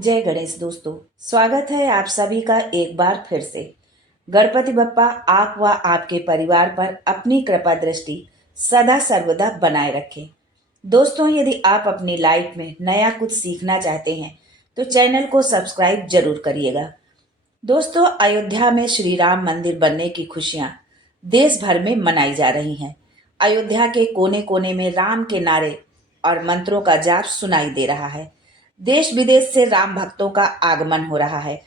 जय गणेश दोस्तों। स्वागत है आप सभी का एक बार फिर से। गणपति बप्पा आप व आपके परिवार पर अपनी कृपा दृष्टि सदा सर्वदा बनाए रखें। दोस्तों, यदि आप अपनी लाइफ में नया कुछ सीखना चाहते हैं तो चैनल को सब्सक्राइब जरूर करिएगा। दोस्तों, अयोध्या में श्री राम मंदिर बनने की खुशियां देश भर में मनाई जा रही हैं। अयोध्या के कोने कोने में राम के नारे और मंत्रों का जाप सुनाई दे रहा है। देश विदेश से राम भक्तों का आगमन हो रहा है,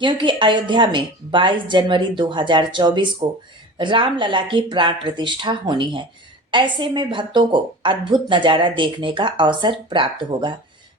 क्योंकि अयोध्या में 22 जनवरी 2024 को रामलला की प्राण प्रतिष्ठा होनी है। ऐसे में भक्तों को अद्भुत नजारा देखने का अवसर प्राप्त होगा।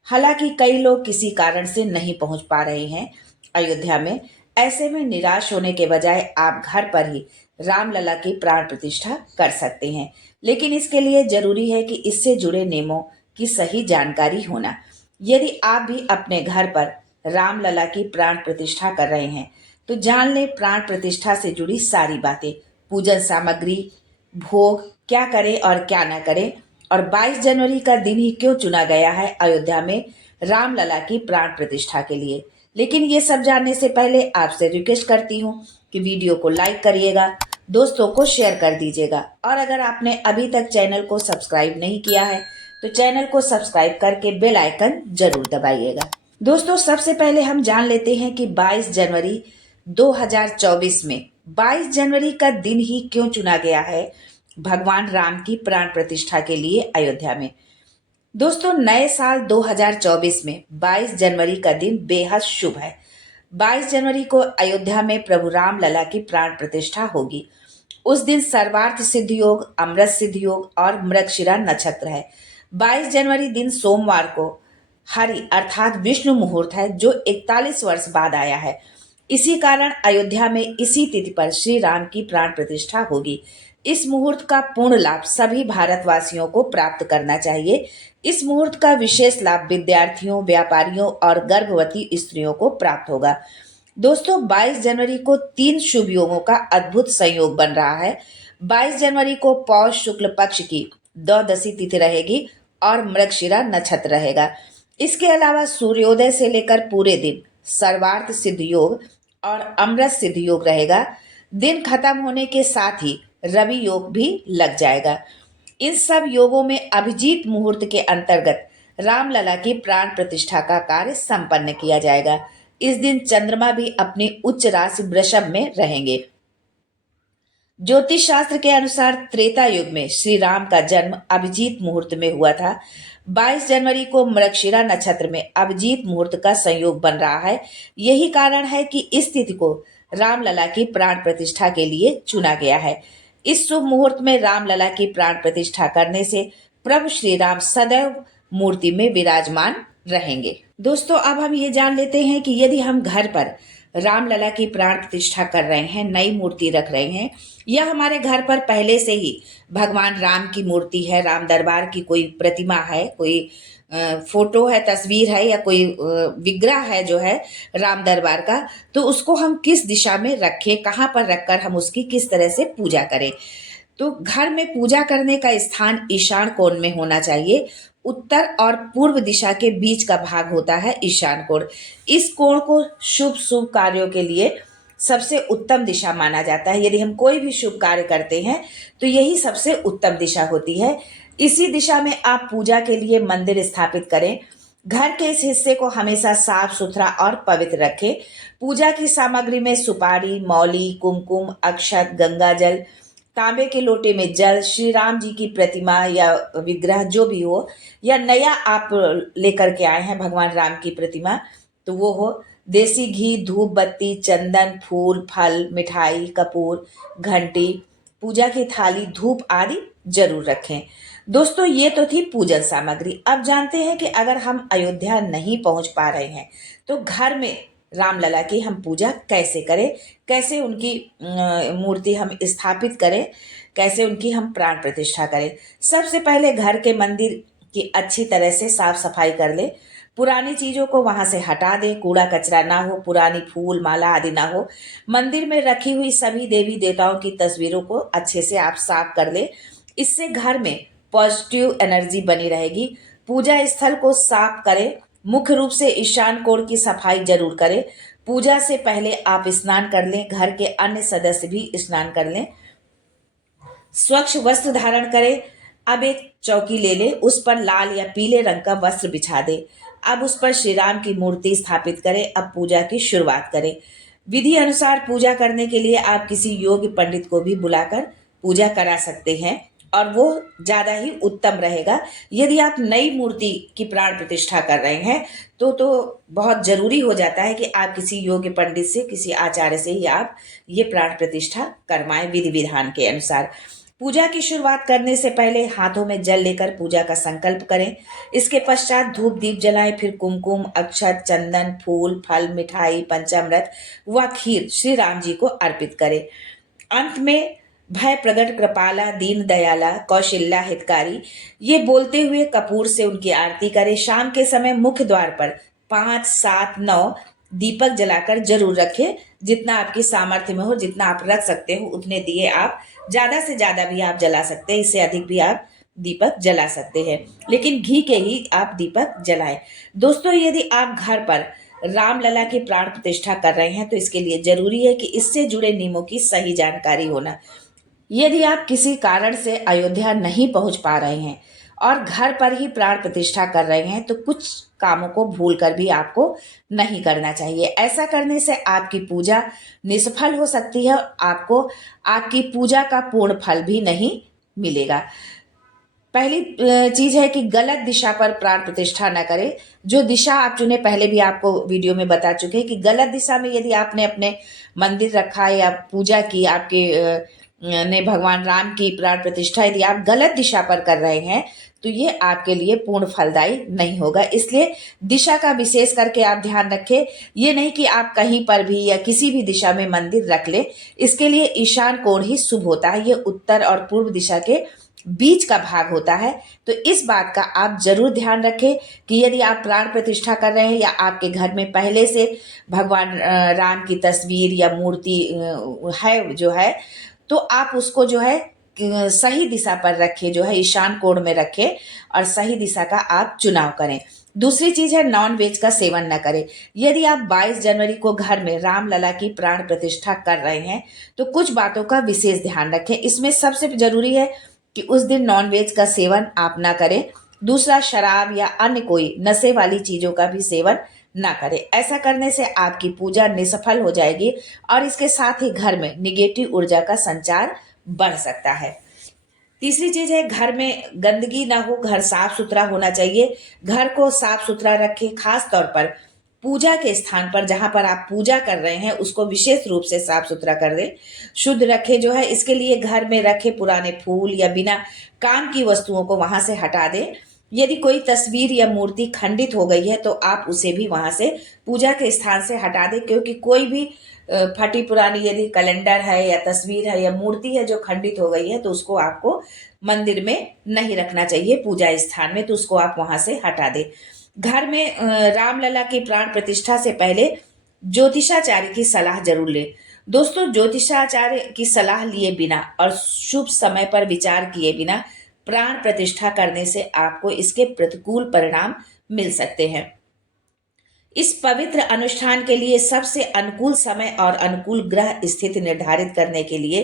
हालांकि कई लोग किसी कारण से नहीं पहुंच पा रहे हैं अयोध्या में। ऐसे में निराश होने के बजाय आप घर पर ही रामलला की प्राण प्रतिष्ठा कर सकते हैं, लेकिन इसके लिए जरूरी है कि इससे जुड़े नियमों की सही जानकारी होना। यदि आप भी अपने घर पर रामलला की प्राण प्रतिष्ठा कर रहे हैं तो जान लें प्राण प्रतिष्ठा से जुड़ी सारी बातें, पूजन सामग्री, भोग, क्या करें और क्या न करें, और 22 जनवरी का दिन ही क्यों चुना गया है अयोध्या में रामलला की प्राण प्रतिष्ठा के लिए। लेकिन ये सब जानने से पहले आपसे रिक्वेस्ट करती हूँ कि वीडियो को लाइक करिएगा, दोस्तों को शेयर कर दीजिएगा, और अगर आपने अभी तक चैनल को सब्सक्राइब नहीं किया है तो चैनल को सब्सक्राइब करके बेल आइकन जरूर दबाइएगा। दोस्तों, सबसे पहले हम जान लेते हैं कि 22 जनवरी 2024 में 22 जनवरी का दिन ही क्यों चुना गया है भगवान राम की प्राण प्रतिष्ठा के लिए अयोध्या में। दोस्तों, नए साल 2024 में 22 जनवरी का दिन बेहद शुभ है। 22 जनवरी को अयोध्या में प्रभु राम लला की प्राण प्रतिष्ठा होगी। उस दिन सर्वार्थ सिद्ध योग, अमृत सिद्ध योग और मृगशिरा नक्षत्र है। 22 जनवरी दिन सोमवार को हरि अर्थात विष्णु मुहूर्त है, जो 41 वर्ष बाद आया है। इसी कारण अयोध्या में इसी तिथि पर श्री राम की प्राण प्रतिष्ठा होगी। इस मुहूर्त का पूर्ण लाभ सभी भारतवासियों को प्राप्त करना चाहिए। इस मुहूर्त का विशेष लाभ विद्यार्थियों, व्यापारियों और गर्भवती स्त्रियों को प्राप्त होगा। दोस्तों, 22 जनवरी को 3 शुभ योगों का अद्भुत संयोग बन रहा है। 22 जनवरी को पौष शुक्ल पक्ष की द्वादशी तिथि रहेगी और मृगशिरा नक्षत्र रहेगा। इसके अलावा सूर्योदय से लेकर पूरे दिन सर्वार्थ सिद्ध योग और अमृत सिद्ध योग रहेगा। दिन खत्म होने के साथ ही रवि योग भी लग जाएगा। इन सब योगों में अभिजीत मुहूर्त के अंतर्गत रामलला की प्राण प्रतिष्ठा का कार्य संपन्न किया जाएगा। इस दिन चंद्रमा भी अपनी उच्च राशि वृषभ में रहेंगे। ज्योतिष शास्त्र के अनुसार त्रेता युग में श्री राम का जन्म अभिजीत मुहूर्त में हुआ था। 22 जनवरी को मृगशिरा नक्षत्र में अभिजीत मुहूर्त का संयोग बन रहा है। यही कारण है कि इस तिथि को रामलला की प्राण प्रतिष्ठा के लिए चुना गया है। इस शुभ मुहूर्त में रामलला की प्राण प्रतिष्ठा करने से प्रभु श्री राम सदैव मूर्ति में विराजमान रहेंगे। दोस्तों, अब हम ये जान लेते हैं कि यदि हम घर पर रामलला की प्राण प्रतिष्ठा कर रहे हैं, नई मूर्ति रख रहे हैं, या हमारे घर पर पहले से ही भगवान राम की मूर्ति है, राम दरबार की कोई प्रतिमा है, कोई फोटो है, तस्वीर है, या कोई विग्रह है जो है राम दरबार का, तो उसको हम किस दिशा में रखें, कहाँ पर रखकर हम उसकी किस तरह से पूजा करें। तो घर में पूजा करने का स्थान ईशान कोण में होना चाहिए। उत्तर और पूर्व दिशा के बीच का भाग होता है ईशान कोण। इस कोण को शुभ शुभ कार्यों के लिए सबसे उत्तम दिशा माना जाता है। यदि हम कोई भी शुभ कार्य करते हैं तो यही सबसे उत्तम दिशा होती है। इसी दिशा में आप पूजा के लिए मंदिर स्थापित करें। घर के इस हिस्से को हमेशा साफ सुथरा और पवित्र रखें। पूजा की सामग्री में सुपारी, मौली, कुमकुम, अक्षत, गंगा जल, तांबे के लोटे में जल, श्री राम जी की प्रतिमा या विग्रह जो भी हो, या नया आप लेकर के आए हैं भगवान राम की प्रतिमा, तो वो हो। देसी घी, धूप बत्ती, चंदन, फूल, फल, मिठाई, कपूर, घंटी, पूजा की थाली, धूप आदि जरूर रखें। दोस्तों, ये तो थी पूजन सामग्री। अब जानते हैं कि अगर हम अयोध्या नहीं पहुंच पा रहे हैं तो घर में रामलला की हम पूजा कैसे करें, कैसे उनकी मूर्ति हम स्थापित करें, कैसे उनकी हम प्राण प्रतिष्ठा करें। सबसे पहले घर के मंदिर की अच्छी तरह से साफ सफाई कर ले। पुरानी चीजों को वहां से हटा दें, कूड़ा कचरा ना हो, पुरानी फूल माला आदि ना हो। मंदिर में रखी हुई सभी देवी देवताओं की तस्वीरों को अच्छे से आप साफ कर ले। इससे घर में पॉजिटिव एनर्जी बनी रहेगी। पूजा स्थल को साफ करें, मुख्य रूप से ईशान कोण की सफाई जरूर करें। पूजा से पहले आप स्नान कर लें, घर के अन्य सदस्य भी स्नान कर लें। स्वच्छ वस्त्र धारण करें। अब एक चौकी ले लें, उस पर लाल या पीले रंग का वस्त्र बिछा दें। अब उस पर श्री राम की मूर्ति स्थापित करें। अब पूजा की शुरुआत करें। विधि अनुसार पूजा करने के लिए आप किसी योग्य पंडित को भी बुलाकर पूजा करा सकते हैं और वो ज्यादा ही उत्तम रहेगा। यदि आप नई मूर्ति की प्राण प्रतिष्ठा कर रहे हैं तो बहुत जरूरी हो जाता है कि आप किसी योग्य पंडित से, किसी आचार्य से ही आप ये प्राण प्रतिष्ठा करवाएं विधि विधान के अनुसार। पूजा की शुरुआत करने से पहले हाथों में जल लेकर पूजा का संकल्प करें। इसके पश्चात धूप दीप जलाएं, फिर कुमकुम, अक्षत, चंदन, फूल, फल, मिठाई, पंचामृत व खीर श्री राम जी को अर्पित करें। अंत में भय प्रगट कृपाला दीन दयाला कौशल्या हितकारी ये बोलते हुए कपूर से उनकी आरती करें। शाम के समय मुख्य द्वार पर 5, 7, 9 दीपक जलाकर जरूर रखें। जितना आपकी सामर्थ्य में हो, जितना आप रख सकते हो उतने दिए आप ज्यादा से ज्यादा भी आप जला सकते हैं, इससे अधिक भी आप दीपक जला सकते हैं, लेकिन घी के ही आप दीपक जलाएं। दोस्तों, यदि आप घर पर रामलला की प्राण प्रतिष्ठा कर रहे हैं तो इसके लिए जरूरी है कि इससे जुड़े नियमों की सही जानकारी होना। यदि आप किसी कारण से अयोध्या नहीं पहुंच पा रहे हैं और घर पर ही प्राण प्रतिष्ठा कर रहे हैं तो कुछ कामों को भूलकर भी आपको नहीं करना चाहिए। ऐसा करने से आपकी पूजा निष्फल हो सकती है और आपको आपकी पूजा का पूर्ण फल भी नहीं मिलेगा। पहली चीज है कि गलत दिशा पर प्राण प्रतिष्ठा न करें। जो दिशा आप चुने, पहले भी आपको वीडियो में बता चुके हैं कि गलत दिशा में यदि आपने अपने मंदिर रखा या पूजा की, आपके ने भगवान राम की प्राण प्रतिष्ठा यदि आप गलत दिशा पर कर रहे हैं तो ये आपके लिए पूर्ण फलदायी नहीं होगा। इसलिए दिशा का विशेष करके आप ध्यान रखें। ये नहीं कि आप कहीं पर भी या किसी भी दिशा में मंदिर रख ले। इसके लिए ईशान कोण ही शुभ होता है। ये उत्तर और पूर्व दिशा के बीच का भाग होता है। तो इस बात का आप जरूर ध्यान रखें कि यदि आप प्राण प्रतिष्ठा कर रहे हैं या आपके घर में पहले से भगवान राम की तस्वीर या मूर्ति है जो है, तो आप उसको जो है सही दिशा पर रखें, जो है ईशान कोण में रखें और सही दिशा का आप चुनाव करें। दूसरी चीज है, नॉन वेज का सेवन न करें। यदि आप 22 जनवरी को घर में रामलला की प्राण प्रतिष्ठा कर रहे हैं तो कुछ बातों का विशेष ध्यान रखें। इसमें सबसे जरूरी है कि उस दिन नॉन वेज का सेवन आप ना करें। दूसरा, शराब या अन्य कोई नशे वाली चीजों का भी सेवन ना करें। ऐसा करने से आपकी पूजा निष्फल हो जाएगी और इसके साथ ही घर में निगेटिव ऊर्जा का संचार बढ़ सकता है। तीसरी चीज है, घर में गंदगी ना हो, घर साफ सुथरा होना चाहिए। घर को साफ सुथरा रखें। खास तौर पर पूजा के स्थान पर जहां पर आप पूजा कर रहे हैं उसको विशेष रूप से साफ सुथरा कर दें, शुद्ध रखें जो है। इसके लिए घर में रखे पुराने फूल या बिना काम की वस्तुओं को वहां से हटा दें। यदि कोई तस्वीर या मूर्ति खंडित हो गई है तो आप उसे भी वहां से पूजा के स्थान से हटा दें, क्योंकि कोई भी फटी पुरानी यदि कैलेंडर है या तस्वीर है या मूर्ति है जो खंडित हो गई है तो उसको आपको मंदिर में नहीं रखना चाहिए, पूजा स्थान में, तो उसको आप वहां से हटा दें। घर में रामलला की प्राण प्रतिष्ठा से पहले ज्योतिषाचार्य की सलाह जरूर लें। दोस्तों, ज्योतिषाचार्य की सलाह लिए बिना और शुभ समय पर विचार किए बिना प्राण प्रतिष्ठा करने से आपको इसके प्रतिकूल परिणाम मिल सकते हैं। इस पवित्र अनुष्ठान के लिए सबसे अनुकूल समय और अनुकूल ग्रह स्थिति निर्धारित करने के लिए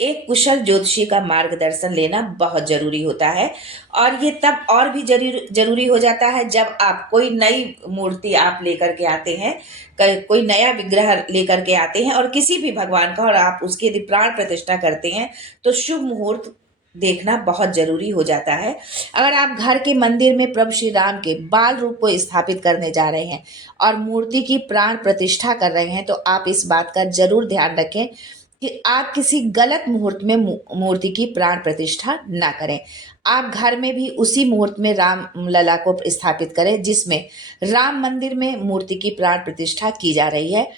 एक कुशल ज्योतिषी का मार्गदर्शन लेना बहुत जरूरी होता है। और ये तब और भी जरूरी हो जाता है जब आप कोई नई मूर्ति आप लेकर के आते हैं, कोई नया विग्रह लेकर के आते हैं और किसी भी भगवान का, और आप उसकी यदि प्राण प्रतिष्ठा करते हैं तो शुभ मुहूर्त देखना बहुत जरूरी हो जाता है। अगर आप घर के मंदिर में प्रभु श्री राम के बाल रूप को स्थापित करने जा रहे हैं और मूर्ति की प्राण प्रतिष्ठा कर रहे हैं तो आप इस बात का जरूर ध्यान रखें कि आप किसी गलत मुहूर्त में मूर्ति की प्राण प्रतिष्ठा ना करें। आप घर में भी उसी मुहूर्त में राम लला को स्थापित करें जिसमें राम मंदिर में मूर्ति की प्राण प्रतिष्ठा की जा रही है।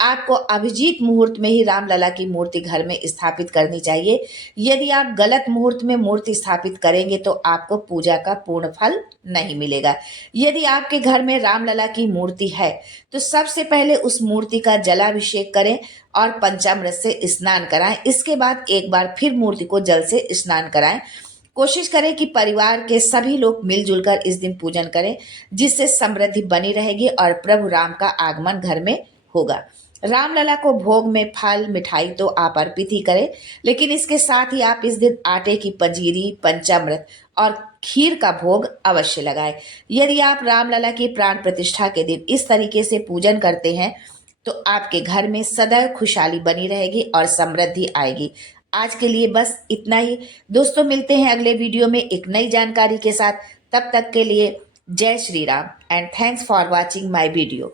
आपको अभिजीत मुहूर्त में ही रामलला की मूर्ति घर में स्थापित करनी चाहिए। यदि आप गलत मुहूर्त में मूर्ति स्थापित करेंगे तो आपको पूजा का पूर्ण फल नहीं मिलेगा। यदि आपके घर में रामलला की मूर्ति है तो सबसे पहले उस मूर्ति का जलाभिषेक करें और पंचामृत से स्नान कराएं। इसके बाद एक बार फिर मूर्ति को जल से स्नान कराएं। कोशिश करें कि परिवार के सभी लोग मिलजुल कर इस दिन पूजन करें, जिससे समृद्धि बनी रहेगी और प्रभु राम का आगमन घर में होगा। रामलला को भोग में फल मिठाई तो आप अर्पित ही करें, लेकिन इसके साथ ही आप इस दिन आटे की पंजीरी, पंचामृत और खीर का भोग अवश्य लगाएं। यदि आप रामलला की प्राण प्रतिष्ठा के दिन इस तरीके से पूजन करते हैं तो आपके घर में सदैव खुशहाली बनी रहेगी और समृद्धि आएगी। आज के लिए बस इतना ही दोस्तों, मिलते हैं अगले वीडियो में एक नई जानकारी के साथ। तब तक के लिए जय Shri Ram and thanks for watching my video.